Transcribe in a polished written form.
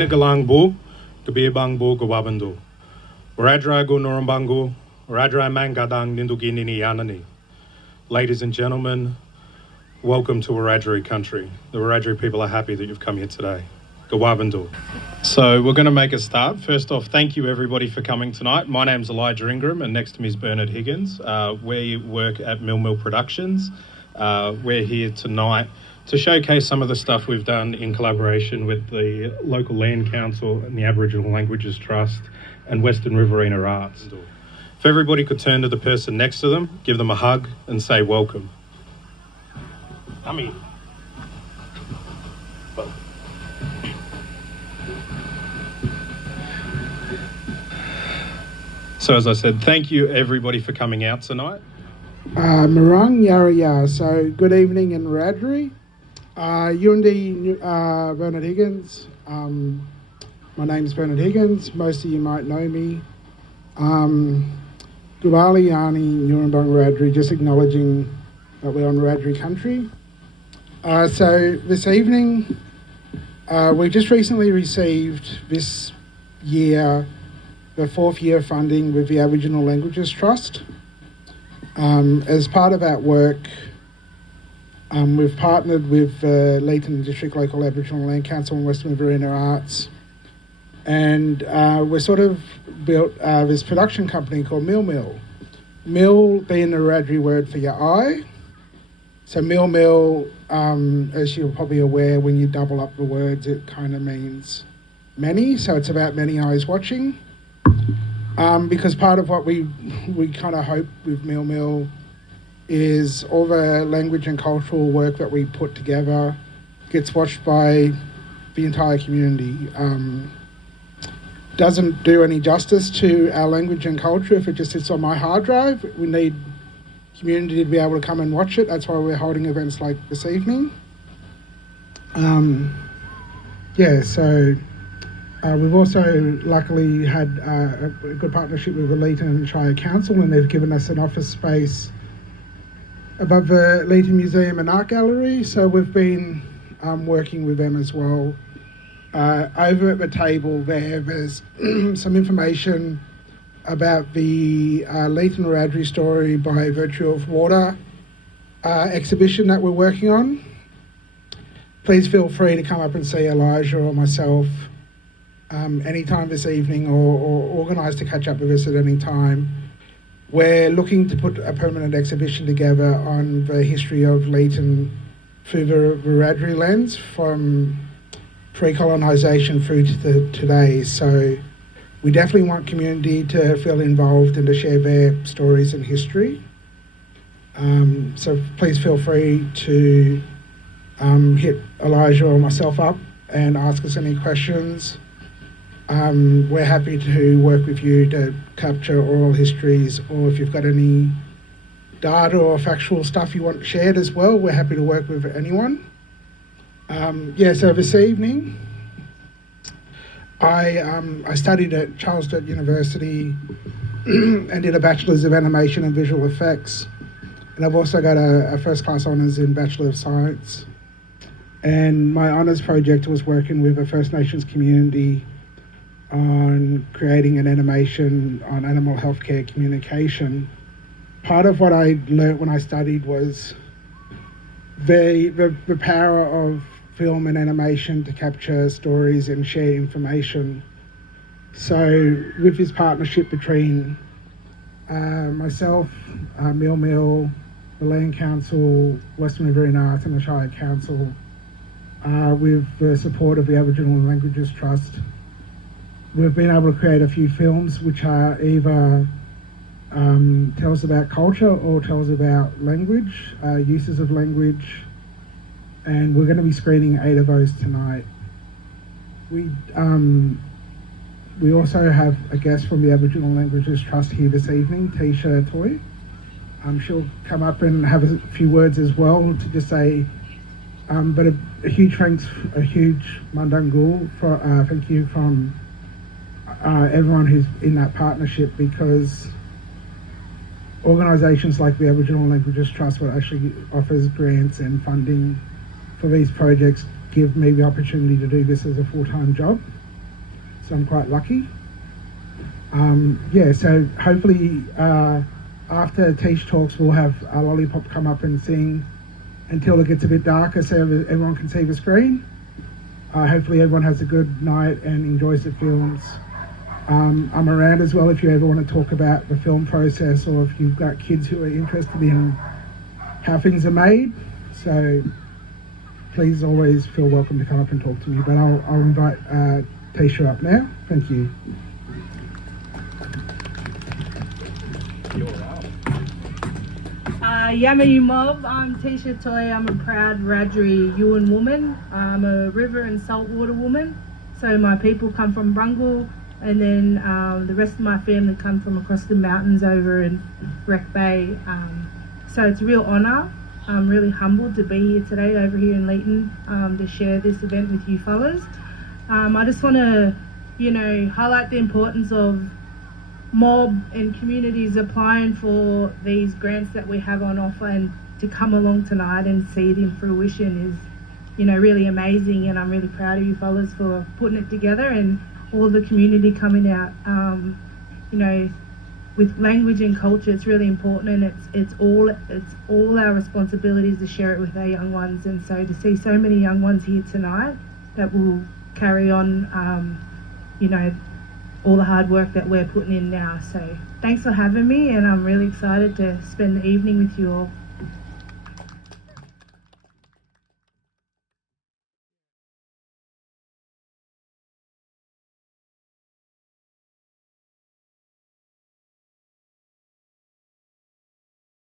Inagalangbu, Gabibangbu, Gawabandu. Waradra go Norambangu, Waradra Mangadang Ninduginini Yanani. Ladies and gentlemen, welcome to Wiradjuri country. The Wiradjuri people are happy that you've come here today. Gawabandu. So we're going to make a start. First off, thank you everybody for coming tonight. My name's Elijah Ingram and next to me is Bernard Higgins. We work at Mill Productions. We're here tonight to showcase some of the stuff we've done in collaboration with the local Land Council and the Aboriginal Languages Trust and Western Riverina Arts. If everybody could turn to the person next to them, give them a hug and say welcome. So as I said, thank you everybody for coming out tonight. Marang Yaraya, so good evening in Wiradjuri. Yundi Bernard Higgins. My name's Bernard Higgins, most of you might know me. Gubali Yani Nurembang Wiradjuri, just acknowledging that we're on Wiradjuri country. So this evening, we just recently received this year the 4th year funding with the Aboriginal Languages Trust. As part of that work, we've partnered with Leeton District Local Aboriginal Land Council and Western Riverina Arts, and we sort of built this production company called Mill. Mill being the Wiradjuri word for your eye. So Mill, as you're probably aware, when you double up the words, it kind of means many. So it's about many eyes watching. Because part of what we kind of hope with Mill is all the language and cultural work that we put together gets watched by the entire community. Doesn't do any justice to our language and culture if it just sits on my hard drive. We need community to be able to come and watch it. That's why we're holding events like this evening. We've also luckily had a good partnership with the Leeton Shire Council, and they've given us an office space above the Leeton Museum and Art Gallery, so we've been working with them as well. Over at the table there's some information about the Leeton Wiradjuri story by virtue of water exhibition that we're working on. Please feel free to come up and see Elijah or myself anytime this evening, or organise to catch up with us at any time. We're looking to put a permanent exhibition together on the history of Leeton through the Wiradjuri lens, from pre-colonisation through to today. So we definitely want community to feel involved and to share their stories and history. So please feel free to hit Elijah or myself up and ask us any questions. We're happy to work with you to capture oral histories, or if you've got any data or factual stuff you want shared as well, we're happy to work with anyone. So this evening, I studied at Charles Sturt University and did a Bachelor's of Animation and Visual Effects, and I've also got a first class honours in Bachelor of Science. And my honours project was working with a First Nations community on creating an animation on animal healthcare communication. Part of what I learnt when I studied was the power of film and animation to capture stories and share information. So with this partnership between myself, Mill, the Land Council, Western Riverina Arts and the Shire Council, with the support of the Aboriginal Languages Trust, we've been able to create a few films which are either tells about culture or tells about language, uses of language, and we're going to be screening 8 of those tonight. We also have a guest from the Aboriginal Languages Trust here this evening, Tisha Toy. She'll come up and have a few words as well to just say, but a huge thanks, a huge mandangul for thank you from everyone who's in that partnership, because organisations like the Aboriginal Languages Trust, what actually offers grants and funding for these projects, give me the opportunity to do this as a full-time job. so I'm quite lucky. So hopefully after Tish talks, we'll have Lollipop come up and sing until it gets a bit darker so everyone can see the screen. Hopefully everyone has a good night and enjoys the films. I'm around as well if you ever want to talk about the film process, or if you've got kids who are interested in how things are made. So please always feel welcome to come up and talk to me. But I'll invite Tisha up now. Thank you. Yamayu Mob, I'm Tisha Toy. I'm a proud Wiradjuri Yuin woman. I'm a river and saltwater woman. So my people come from Brungle, and then the rest of my family come from across the mountains over in Wreck Bay. So it's a real honour. I'm really humbled to be here today over here in Leeton to share this event with you fellas. I just want to, highlight the importance of mob and communities applying for these grants that we have on offer, and to come along tonight and see it in fruition is, really amazing. And I'm really proud of you fellas for putting it together, and all the community coming out. With language and culture, it's really important, and it's all our responsibilities to share it with our young ones. And so to see so many young ones here tonight that will carry on, all the hard work that we're putting in now. So thanks for having me, and I'm really excited to spend the evening with you all.